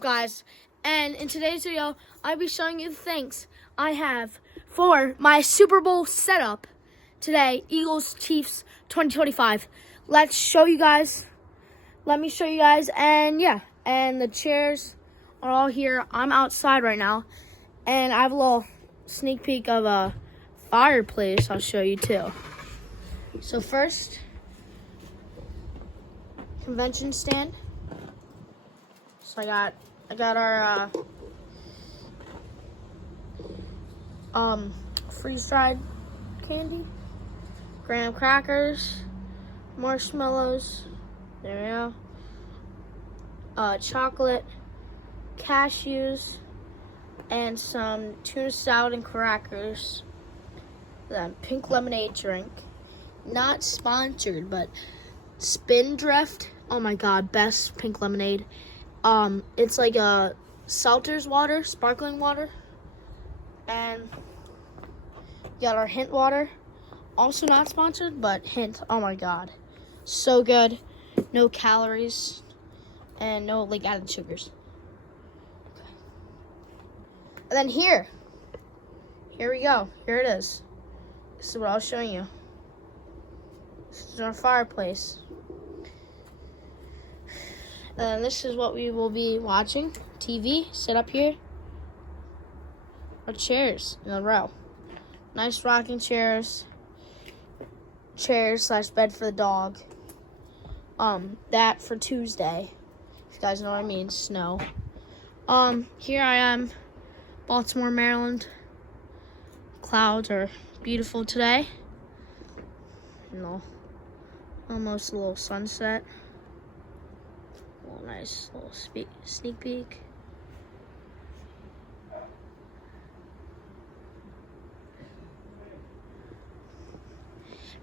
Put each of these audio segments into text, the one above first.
up, guys? And in today's video, I'll be showing you the things I have for my Super Bowl setup today, Eagles Chiefs 2025. Let's show you guys. Let me show you guys, and yeah, and the chairs are all here. I'm outside right now, and I have a little sneak peek of a fireplace I'll show you too. So first, convention stand. So I got our freeze-dried candy, graham crackers, marshmallows, there we go, chocolate, cashews, and some tuna salad and crackers. Then pink lemonade drink, not sponsored, but Spindrift. Oh my god, best pink lemonade. It's like a Selters water, sparkling water. And got our Hint water. Also not sponsored, but Hint. Oh my god. So good. No calories. And no like added sugars. Okay. And then here we go. Here it is. This is what I was showing you. This is our fireplace. And this is what we will be watching. TV, sit up here. Our chairs in a row. Nice rocking chairs. Chairs/bed for the dog. That for Tuesday. If you guys know what I mean, snow. Here I am, Baltimore, Maryland. Clouds are beautiful today. Almost a little sunset. Nice little sneak peek.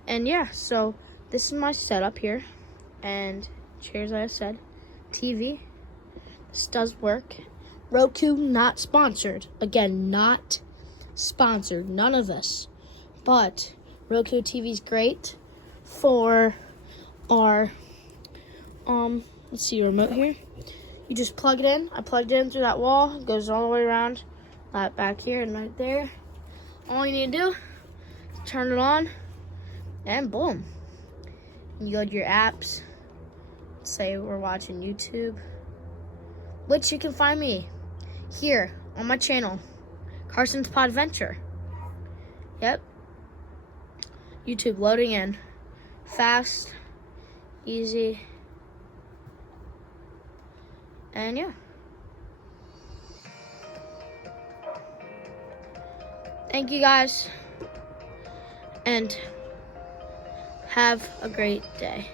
And yeah, so this is my setup here. And chairs, like I said. TV. This does work. Roku, not sponsored. Again, not sponsored. None of this. But Roku TV is great for our let's see, remote here. You just plug it in. I plugged it in through that wall. It goes all the way around that back here and right there. All you need to do is turn it on, and boom. You go to your apps. Say we're watching YouTube, which you can find me here on my channel, Carson's Podventure. Yep. YouTube loading in. Fast, easy. And yeah. Thank you guys. And have a great day.